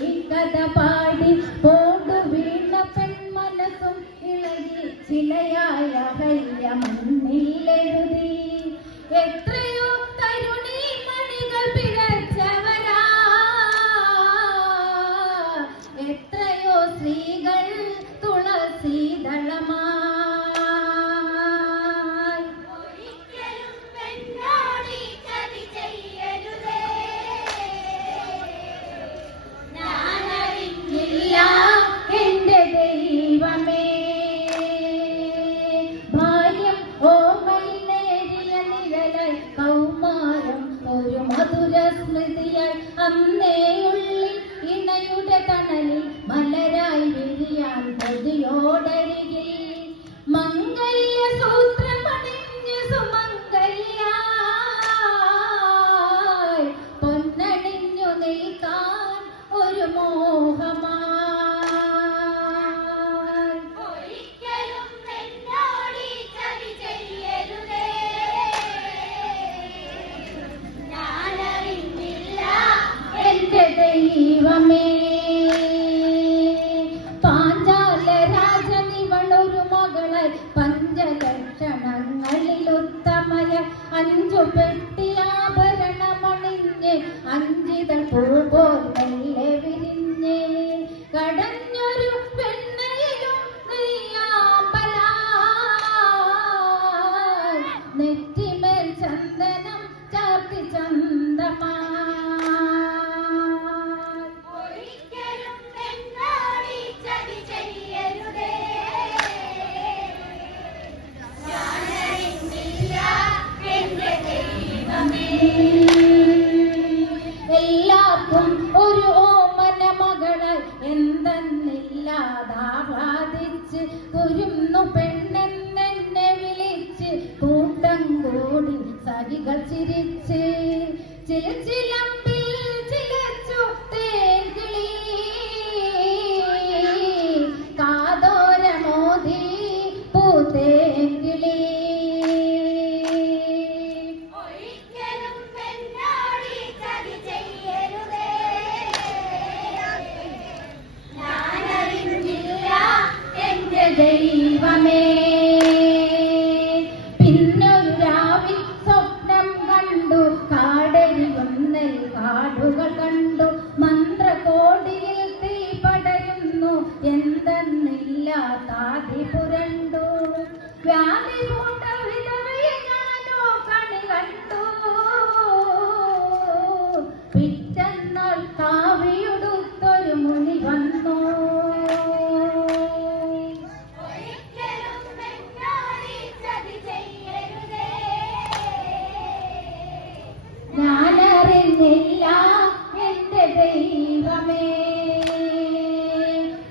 ഈ കഥ പാടി പോണ്ടു വീണ പെൺമനസ്സും ഇളകി ചിലയായ ഹയ്യ മണ്ണിലെഴുതി എത്രയോ തരുണീ മണികൾ പിഴച്ചവരാ എത്രയോ സ്ത്രീകൾ തുളസീദളമാ അന്നേയുള്ളിൽ ഇണയുടെ തണലിൽ മലരായി വിരിയാൻ കൊതിയോടരികിൽ മംഗല്യ സൂത്രമണിഞ്ഞ് സുമംഗല്യായി പൊന്നണിഞ്ഞു നിൽക്കാൻ ഒരു മോഹമായി ദൈവമേ പാഞ്ചാല രാജനിവളൊരു മകളായി പഞ്ചലക്ഷണങ്ങളിൽ ഉത്തമയ 5 പെട്ടിയാഭരണമണിഞ്ഞ് 5 ഇതൾ പൂപോൽ മെല്ലെ വിരിഞ്ഞ് കടഞ്ഞൊരു പെണ്ണയിലും നെയ്യാമ്പലായി നെറ്റിമേൽ ചന്ദനം ചാർത്തി ചന്തമാ എല്ലാവർക്കും ഒരു ഓമന മകളായി എന്തെന്നില്ലാതാഹ്ലാദിച്ച് കുരുന്നു പെണ്ണെന്നെ വിളിച്ച് കൂട്ടം കൂടി സഖികൾ ചിരിച്ച് ചിലമ്പിൽ ചിലച്ചു തേൻകിളി കാതോരമോദി പൂതേൻകിളി ദൈവമേ പിന്നൊരു രാവിൽ സ്വപ്നം കണ്ടു കാടരിയുന്നൽ കാടുകൾ കണ്ടു മന്ത്രകോടിയിൽ തീ പടരുന്നു എന്തെന്നില്ലാതാതി പുരണ്ടു വ്യാധി പൂണ്ട വിധവയെ ഞാനോ കണി കണ്ടു പിറ്റന്നാൾ കാവിയുടുത്തൊരു മുനി വന്നു എന്റെ ദൈവമേ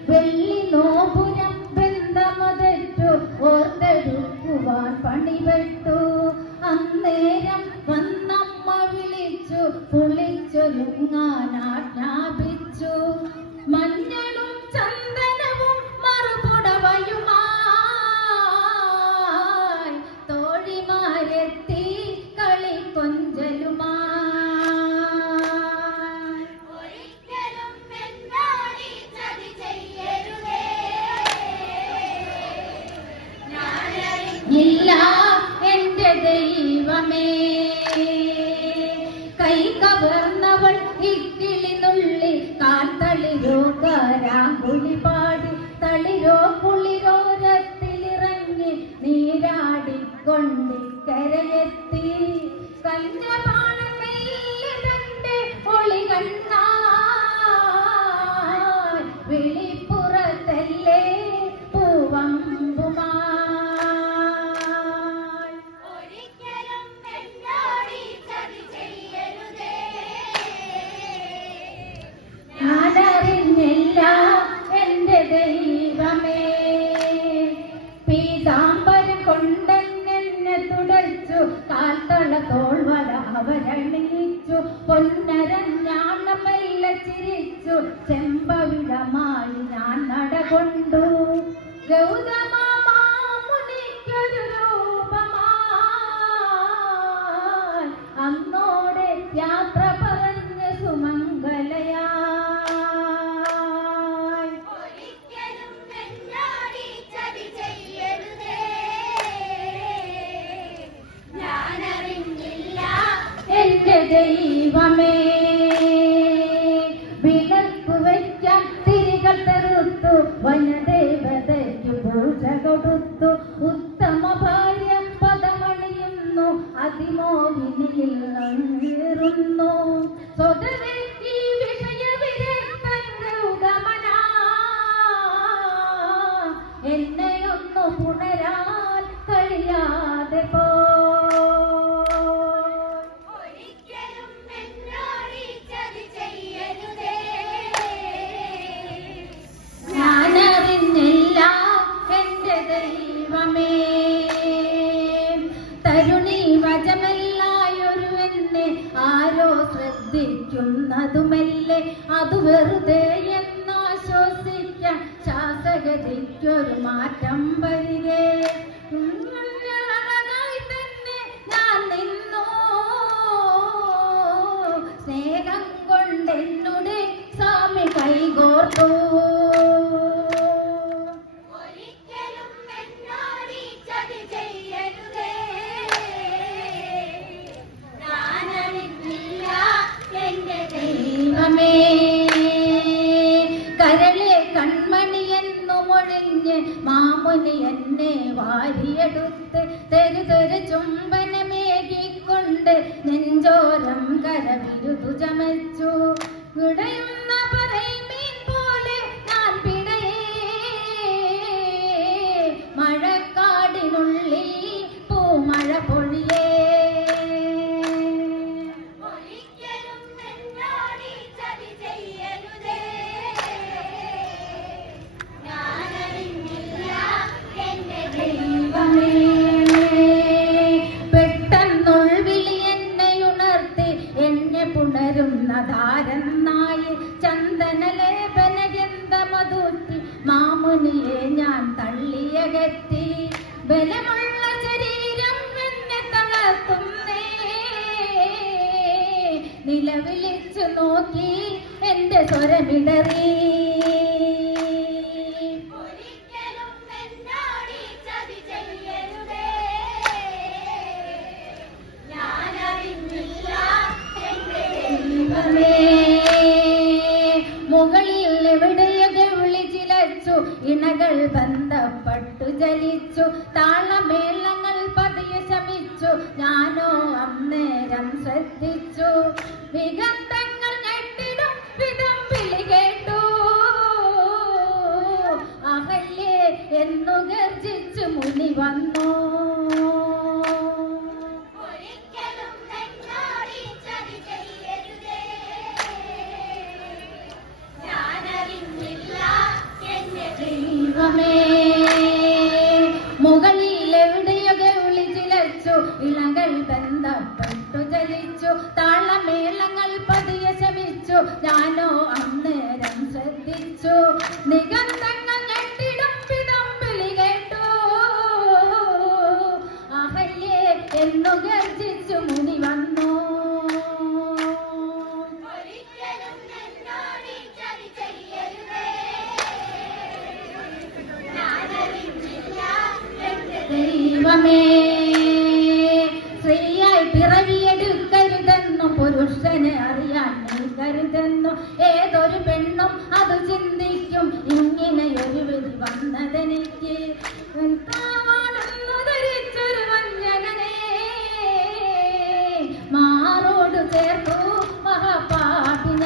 വെള്ളി നോപുരം ബന്ധമതറ്റു ഓർത്തെടുക്കുവാൻ പണിപെട്ടു അന്നേരം വന്നമ്മ വിളിച്ചു കുളിച്ചൊരുങ്ങാൻ ആജ്ഞാപിച്ചു മഞ്ഞളും ചന്ദനവും മറുപുടവയുമായി തോഴിമാരെത്തി കളി കൊഞ്ചലുമായി ഇല്ല എന്റെ ദൈവമേ കൈ കവർന്നവൾ ഇക്കിളിനുള്ളി കാൽത്തളിരോ കാരാങ്കുളി പാടി തളിരോ കുളിരോരത്തിലിറങ്ങി നീരാടിക്കൊണ്ടിക്കരയെത്തി കഞ്ഞപാണമേലിതന്റെ ഒളി കണ്ണാൽ വിളിപ്പുറത്തല്ലേ പൂവമ്പുമാ എന്റെ ദൈവമേ പീതാംബരം കൊണ്ടെന്നെ തുടച്ചു കാൽത്തള തോൾവല അവരണിയിച്ചു ദൈവമേ. വിളക്ക് വയ്ക്കാൻ തിരികൾ തെറുത്തു, വനദേവതയ്ക്ക് പൂജ കൊടുത്തു. ഉത്തമ ഭാര്യ പദമണിയുന്നു, അതിമോഹിനിയിൽ നീറുന്നു. സ്വതവേ ഈ വിഷയവിരക്തന്റെ ഉഗമനാ, എന്നെയൊന്നു പുണരാൻ കഴിയാതെ പോ. ഞാനറിഞ്ഞില്ല എന്റെ ദൈവമേ, തരുണി വചമല്ലായൊരുവെന്നെ ആരോ ശ്രദ്ധിക്കുന്നതുമല്ലേ. അത് വെറുതെ എന്നാശ്വസിക്കാൻ ശാസഗതിക്കൊരു മാറ്റം വരികേ. തന്നെ ഞാൻ നിന്നു, സ്നേഹം കൊണ്ടെന്നുടെ സ്വാമി കൈകോർത്തു. കരളെ കൺമണിയെന്നു മൊഴിഞ്ഞ് മാമുനി എന്നെ വാരിയെടുത്ത് തെരുതെരു ചുംബനമേകിക്കൊണ്ട് നെഞ്ചോരം കരവിരുതു ചമച്ചു. വിടയുന്ന പറയമീൻ പോലെ ഞാൻ പിടയേ, മഴക്കാടിനുള്ളിൽ പൂമഴ പൊഴിയേ. പെട്ടെന്നുൾവിളി എന്നെ ഉണർത്തി, എന്നെ പുണരുന്നതാരെന്നായി ചന്ദനലേപനഗന്ധമതൂറ്റി മാമുനിയെ ഞാൻ തള്ളിയകറ്റി. ബലമുള്ള ശരീരം എന്നെ തളർത്തുന്നേ, നിലവിളിച്ചു നോക്കി എന്റെ സ്വരമിടറി. മുകളിൽ എവിടെയൊക്കെ വിളിച്ചിലച്ചു, ഇണകൾ ബന്ധപ്പെട്ടു ചലിച്ചു. താളമേളങ്ങൾ പതിയെ ശമിച്ചു, ഞാനോ അന്നേരം ശ്രദ്ധിച്ചു. വിഗന്ധങ്ങൾ ഞെട്ടിടും വിധം വിളി കേട്ടു. അഹല്യേ എന്നു ഗർജിച്ചു മുനി വന്നു. മുകളിൽ എവിടെയൊക്കെ വിളിച്ചിലച്ചു, ഇളകൾ ബന്ധപ്പെട്ടു ചലിച്ചു. താളമേളങ്ങൾ പതിയെ ശമിച്ചു, ഞാനോ അന്നേരം ശ്രദ്ധിച്ചു. നിഗന്ധങ്ങൾ ഞെട്ടിടും വിധം വിളി കേട്ടു. അഹല്യേ എന്നു ഗർജിച്ചു മുനി വന്നു. ദൈവമേ, സ്ത്രീയായി പിറവിയെടുക്കരുതെന്നു പുരുഷനെ അറിയാൻ നീ കരുതെന്നു. ഏതൊരു പെണ്ണും അത് ചിന്തിക്കും, ഇങ്ങനെയൊരു വിധി വന്നതെനിക്ക്. ധരിച്ചൊരു വഞ്ചകനെ മാറോട് ചേർത്തു മഹാപാപിന.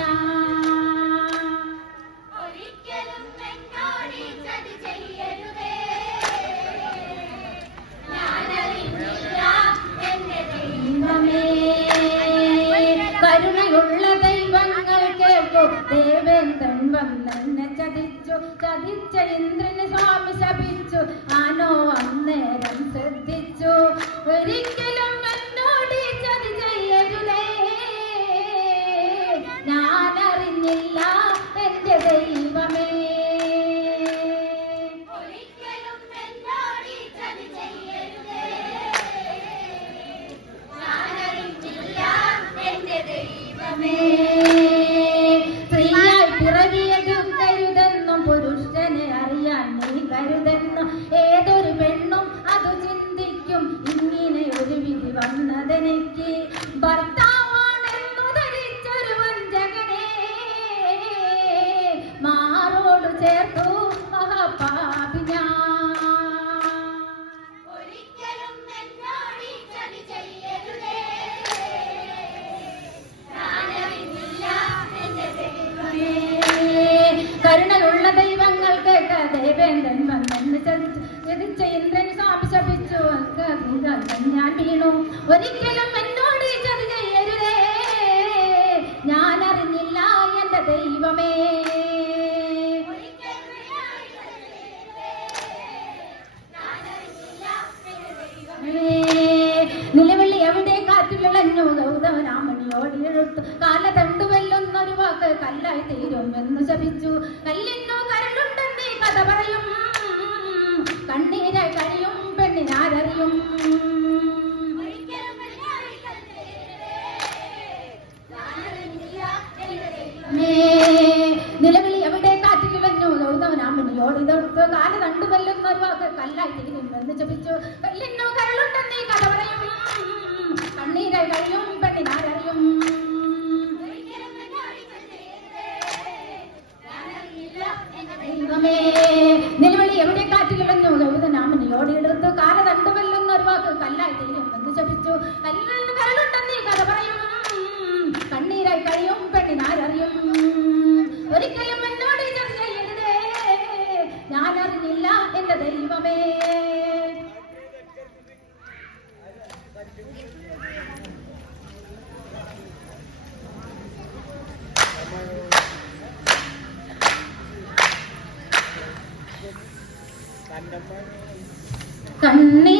കരുണയുള്ള ദൈവങ്ങൾ കേൾക്കൂ, ദേവേന്ദ്രൻ വന്നെന്നെ ചതിച്ചു. ചതിച്ച ഇന്ദ്രന് സ്വാമി ശപിച്ചു, ആനോ അന്നേരം ശ്രദ്ധിച്ചു. ഒരിക്കലും എന്നോട് ചതി ചെയ്യരുതേ, ഞാനറിഞ്ഞില്ല എന്റെ ദൈവമേ. സ്ത്രീയായി പിറവിയെടുക്കരുതെന്നും പുരുഷനെ അറിയാൻ നീ കരുതെന്നും. ഏതൊരു പെണ്ണും അത് ചിന്തിക്കും, ഇങ്ങനെ ഒരു വിധി വന്നതെനിക്ക്. ഭർത്താവാണെന്ന് ഞാൻ വീണു. ഒരിക്കലും എന്നോട് ചതി ചെയ്യരുതേ, ഞാൻ അറിഞ്ഞില്ല എന്റെ ദൈവമേ. നിലവിളി എവിടെ കാറ്റിലിളഞ്ഞു ഗൗതമരാമണിയോടിയെഴുത്തു. കാലതണ്ടു വെല്ലുന്നൊരു വാക്ക് കല്ലായി തീരും എന്ന് ശപിച്ചു. കല്ലിന്നു കരളുണ്ടെന്നീ കഥ പറയും, കണ്ണീരായി കഴിയും പെണ്ണിനാരറിയും. നിലവിളി എവിടെ കാറ്റിലിളഞ്ഞു ഗൗതമരാമണിയോടിയെഴുത്തു. കാലതണ്ടു വെല്ലുന്നൊരു വാക്ക് കല്ലായി തീരും എന്ന് ശപിച്ചു. കല്ലിന്നു കരളുണ്ടെന്നീ കഥ പറയും, കണ്ണീരായി കഴിയും പെണ്ണിനാരറിയും. നിലവിളി എവിടെ കാറ്റിലിളഞ്ഞു ഗൗതമരാമണിയോടിയെടുത്തു. കാലതണ്ടു വെല്ലുന്ന ഒരു വാക്ക് കല്ലായി തീരും എന്ന് ശപിച്ചു. കല്ലിന് കരളുണ്ടെന്നീ കഥ പറയും, കണ്ണീരായി കഴിയും പെണ്ണിനാരറിയും. ഒരിക്കലും എന്നോട് ചർച്ച ചെയ്യരുതേ, ഞാൻ അറിഞ്ഞില്ല എന്റെ ദൈവമേ. കണ്ണീ